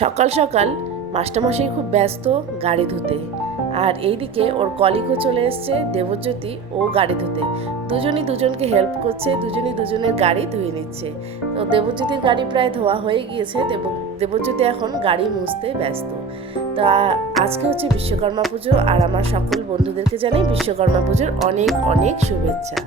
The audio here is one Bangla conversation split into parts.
সকাল সকাল মাস্টারমশাই খুব ব্যস্ত গাড়ি ধুতে। আর এইদিকে ওর কলিগও চলে এসছে, দেবজ্যোতি, ও গাড়ি ধুতে। দুজনই দুজনকে হেল্প করছে, দুজনই দুজনের গাড়ি ধুয়ে নিচ্ছে। তো দেবজ্যোতির গাড়ি প্রায় ধোয়া হয়ে গিয়েছে, দেব, দেবজ্যোতি এখন গাড়ি মুছতে ব্যস্ত। তা আজকে হচ্ছে বিশ্বকর্মা পুজো, আর আমার সকল বন্ধুদেরকে জানাই বিশ্বকর্মা পুজোর অনেক অনেক শুভেচ্ছা।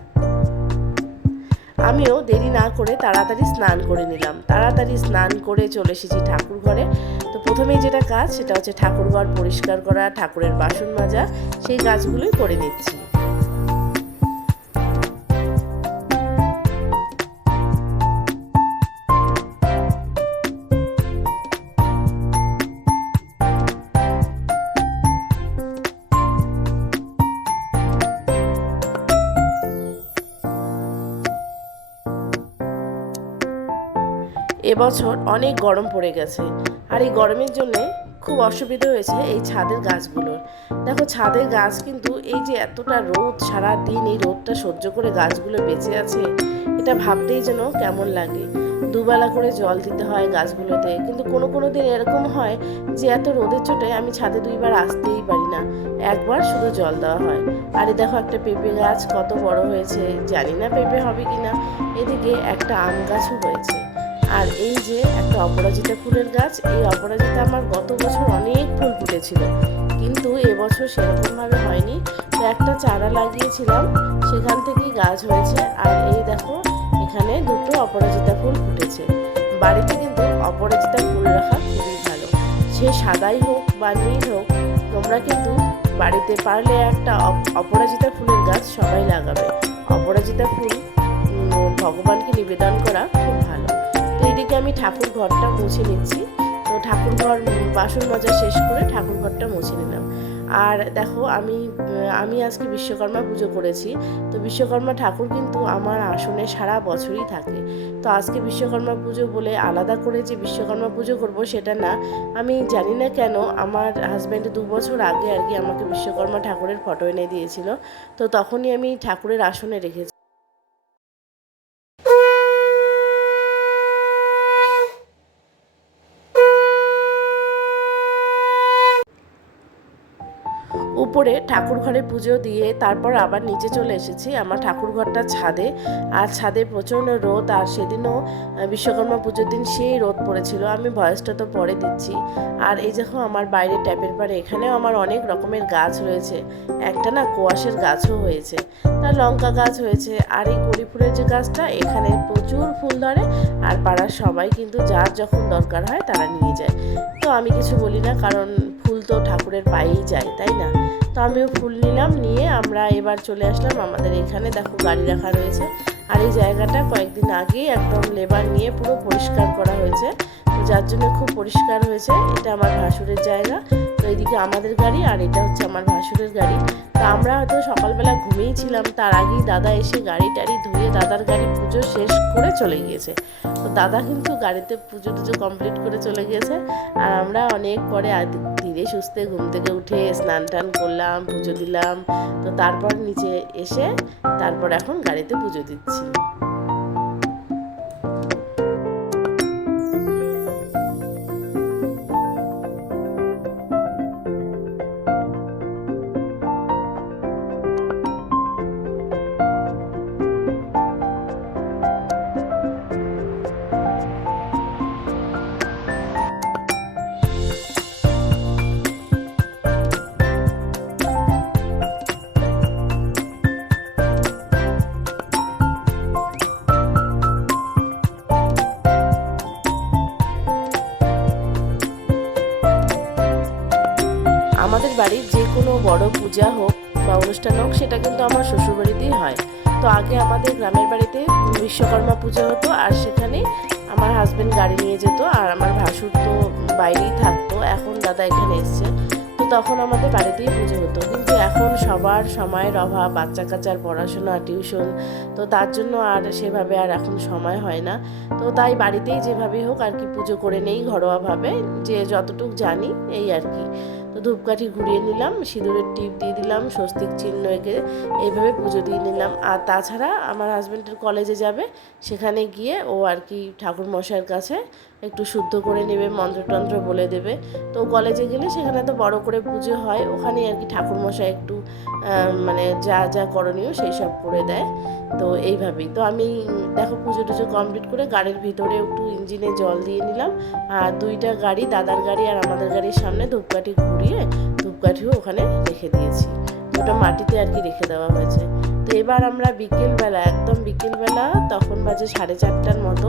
আমিও দেরি না করে তাড়াতাড়ি স্নান করে নিলাম। তাড়াতাড়ি স্নান করে চলে এসেছি ঠাকুর ঘরে। তো প্রথমেই যেটা কাজ, সেটা হচ্ছে ঠাকুর ঘর পরিষ্কার করা, ঠাকুরের বাসন মাজা, সেই কাজগুলোই করে নিচ্ছি। এবছর অনেক গরম পড়ে গেছে। আর এই গরমের জন্যে খুব অসুবিধা হয়েছে এই ছাদের গাছগুলোর দেখো, ছাদের গাছ কিন্তু এই যে এতটা রোদ সারা দিন এই রোদটা সহ্য করে গাছগুলো বেঁচে আছে, এটা ভাবতেই যেন কেমন লাগে। দুবেলা করে জল দিতে হয় গাছগুলোতে, কিন্তু কোনো কোনো দিন এরকম হয় যে এত রোদের চোটে আমি ছাদে দুইবার আসতেই পারি না। একবার শুধু জল দেওয়া হয়। আর দেখো একটা পেঁপে গাছ কত বড় হয়েছে, জানি না পেঁপে হবে কি না এদিকে একটা আম গাছও হয়েছে আর এই যে একটা অপরাজিতা ফুলের গাছ, এই অপরাজিতা আমার গত বছর অনেক ফুল ফুটেছিল। কিন্তু এবছর সেরকমভাবে হয়নি। তো একটা চারা লাগিয়েছিলাম, সেখান থেকেই গাছ হয়েছে। আর এই দেখো, এখানে দুটো অপরাজিতা ফুল ফুটেছে। বাড়িতে কিন্তু অপরাজিতা ফুল রাখা খুবই ভালো। সে সাদাই হোক বা নীল হোক, তোমরা কিন্তু বাড়িতে পারলে একটা অপ- অপরাজিতা ফুলের গাছ সবাই লাগাবে। অপরাজিতা ফুল ভগবানকে নিবেদন করা খুব এইদিকে আমি ঠাকুর ঘরটা মুছে নিচ্ছি। তো ঠাকুর ঘর, বাসন মাজা শেষ করে ঠাকুর ঘরটা মুছে নিলাম। আর দেখো, আমি আমি আজকে বিশ্বকর্মা পুজো করেছি। তো বিশ্বকর্মা ঠাকুর কিন্তু আমার আসনে সারা বছরই থাকে। তো আজকে বিশ্বকর্মা পুজো বলে আলাদা করে যে বিশ্বকর্মা পুজো করব সেটা না। আমি জানি না কেন, আমার হাজব্যান্ড দু বছর আগে আর কি আমাকে বিশ্বকর্মা ঠাকুরের ফটো এনে দিয়েছিল। তো তখনই আমি ঠাকুরের আসনে রেখেছি। উপরে ঠাকুর ঘরে পুজো দিয়ে তারপর আবার নিচে চলে এসেছি। আমার ঠাকুর ঘরটা ছাদে, আর ছাদে প্রচণ্ড রোদ, আর সেদিনও বিশ্বকর্মা পুজোর দিন সেই রোদ পড়েছিল। আমি ভয়েসটা তো পরে দিচ্ছি। আর এই দেখো আমার বাইরে ট্যাপের পারে এখানেও আমার অনেক রকমের গাছ রয়েছে। একটা না কোয়াশের গাছও হয়েছে। তার লঙ্কা গাছ হয়েছে, আর এই কড়ি ফুলের যে গাছটা, এখানে প্রচুর ফুল ধরে, আর পাড়ার সবাই কিন্তু যার যখন দরকার হয় তারা নিয়ে যায়। তো আমি কিছু বলি না, কারণ ফুল তো ঠাকুরের পায়েই যায়, তাই না? তো আমিও ফুল নিলাম, নিয়ে আমরা এবার চলে আসলাম আমাদের এখানে। দেখো গাড়ি রাখা রয়েছে আর এই জায়গাটা কয়েকদিন আগেই একদম লেবার নিয়ে পুরো পরিষ্কার করা হয়েছে। যার জন্য খুব পরিষ্কার হয়েছে। এটা আমার ভাসুরের জায়গা। তো এইদিকে আমাদের গাড়ি আর এটা হচ্ছে আমার ভাসুরের গাড়ি। তো আমরা হয়তো সকালবেলা ঘুমিয়েছিলাম তার আগেই দাদা এসে গাড়ি টাড়ি ধুয়ে দাদার গাড়ি পুজো শেষ করে চলে গিয়েছে। তো দাদা কিন্তু গাড়িতে পুজো টুজো কমপ্লিট করে চলে গিয়েছে। আর আমরা অনেক পরে ধীরে সুস্থে ঘুম থেকে উঠে স্নান টান করলাম, পুজো দিলাম। তো তারপর নিচে এসে তারপর এখন গাড়িতে পুজো দিচ্ছি। কোনো বড় পূজা হোক বা অনুষ্ঠান হোক, সেটা কিন্তু আমার শ্বশুরবাড়িতেই হয়। তো আগে আমাদের গ্রামের বাড়িতে বিশ্বকর্মা পুজো হতো আর সেখানে আমার হাজবেন্ড গাড়ি নিয়ে যেত আর আমার ভাসুর তো বাইরেই থাকতো, এখন দাদা এখানে এসছে। তো তখন আমাদের বাড়িতেই পুজো হতো। কিন্তু এখন সবার সময়ের অভাব, বাচ্চা কাচ্চার পড়াশোনা টিউশন তো তার জন্য আর সেভাবে আর এখন সময় হয় না। তো তাই বাড়িতেই যেভাবে হোক আর কি পুজো করে নেই ঘরোয়াভাবে, যে যতটুক জানি, এই আর কি। তো ধূপকাঠি ঘুরিয়ে নিলাম, সিঁদুরের টিপ দিয়ে দিলাম, স্বস্তিক চিহ্ন এঁকে এইভাবে পুজো দিয়ে নিলাম। আর তাছাড়া আমার হাজব্যান্ডের কলেজে যাবে, সেখানে গিয়ে ও আর কি ঠাকুর মশাইয়ের কাছে একটু শুদ্ধ করে নেবে, মন্ত্রতন্ত্র বলে দেবে। তো কলেজে গেলে সেখানে তো বড় করে পুজো হয়, ওখানে আর কি ঠাকুরমশাই একটু মানে যা যা করণীয় সেই সব করে দেয়। তো এইভাবেই। তো আমি, দেখো পুজো টুজো কমপ্লিট করে গাড়ির ভিতরে একটু ইঞ্জিনে জল দিয়ে নিলাম। আর দুইটা গাড়ি, দাদার গাড়ি আর আমাদের গাড়ির সামনে ধূপকাঠি ঘুরিয়ে ধূপকাঠিও ওখানে রেখে দিয়েছি। ওটা মাটিতে আর কি রেখে দেওয়া হয়েছে। তো এবার আমরা বিকেলবেলা, একদম বিকেলবেলা, তখন বাজে সাড়ে চারটার মতো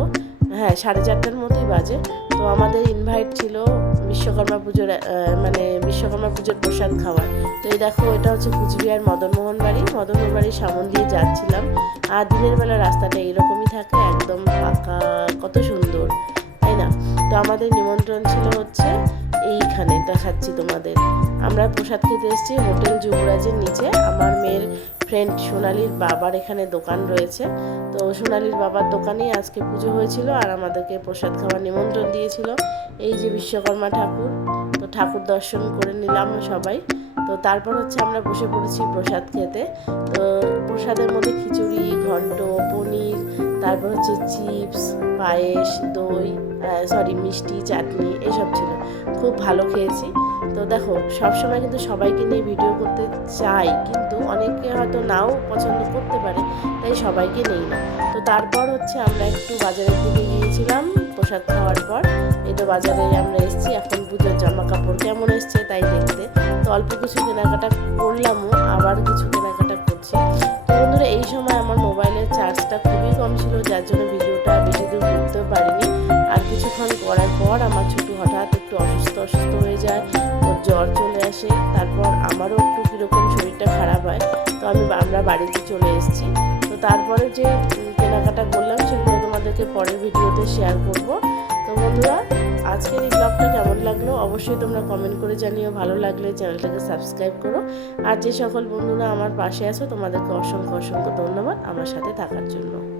হ্যাঁ সাড়ে চারটার মতোই বাজে। তো আমাদের ইনভাইট ছিল বিশ্বকর্মা পুজোর মানে বিশ্বকর্মা পুজোর প্রসাদ খাওয়ার। তো এই দেখো, এটা হচ্ছে কুচবিহার মদনমোহন বাড়ি। মদনমোহন বাড়ির সামন দিয়ে যাচ্ছিলাম। আর দিনের বেলা রাস্তাটা এরকমই থাকে, একদম পাকা, কত সুন্দর, তাই না? তো আমাদের নিমন্ত্রণ ছিল হচ্ছে এইখানে দেখাচ্ছি তোমাদের। আমরা প্রসাদ খেতে এসেছি হোটেল যুবরাজের নিচে। আমার মেয়ের ফ্রেন্ড সোনালির বাবার এখানে দোকান রয়েছে। তো সোনালির বাবার দোকানেই আজকে পুজো হয়েছিল আর আমাদেরকে প্রসাদ খাওয়ার নিমন্ত্রণ দিয়েছিল। এই যে বিশ্বকর্মা ঠাকুর। তো ঠাকুর দর্শন করে নিলাম সবাই। তো তারপর হচ্ছে আমরা বসে পড়েছি প্রসাদ খেতে। তো প্রসাদের মধ্যে খিচুড়ি, ঘন্ট, পনির, তারপর হচ্ছে চিপস, পায়েস, দই সরি মিষ্টি, চাটনি, এসব ছিল। খুব ভালো খেয়েছি। তো দেখো, সবসময় কিন্তু সবাইকে নিয়ে ভিডিও করতে চাই, কিন্তু অনেকে হয়তো নাও পছন্দ করতে পারে, তাই সবাইকে নেই না। তো তারপর হচ্ছে আমরা একটু বাজারের দিকে গিয়েছিলাম, প্রসাদ খাওয়ার পর। এই তো বাজারে আমরা এসেছি, এখন পুজোর জামা কাপড় কেমন এসছে তাই দেখতে। তো অল্প কিছু কেনাকাটা করলামও, আবার কিছু কেনাকাটা করছি। তো বন্ধুরা, এই সময় আমার মোবাইলের চার্জটা খুবই কম ছিল, যার জন্য আর কিছুক্ষণ করার পর আমার ছোটো হঠাৎ একটু অসুস্থ অসুস্থ হয়ে যায়, ওর জ্বর চলে আসে, তারপর আমারও একটু কীরকম শরীরটা খারাপ হয়। তো আমি আমরা বাড়িতে চলে এসেছি। তো তারপরে যে কেনাকাটা করলাম সেগুলো তোমাদেরকে পরের ভিডিওতে শেয়ার করব। তো বন্ধুরা, আজকের এই ব্লগটা কেমন লাগল? অবশ্যই তোমরা কমেন্ট করে জানিও। ভালো লাগলে চ্যানেলটাকে সাবস্ক্রাইব করো। আর যে সকল বন্ধুরা আমার পাশে আছো, তোমাদেরকে অসংখ্য অসংখ্য ধন্যবাদ আমার সাথে থাকার জন্য।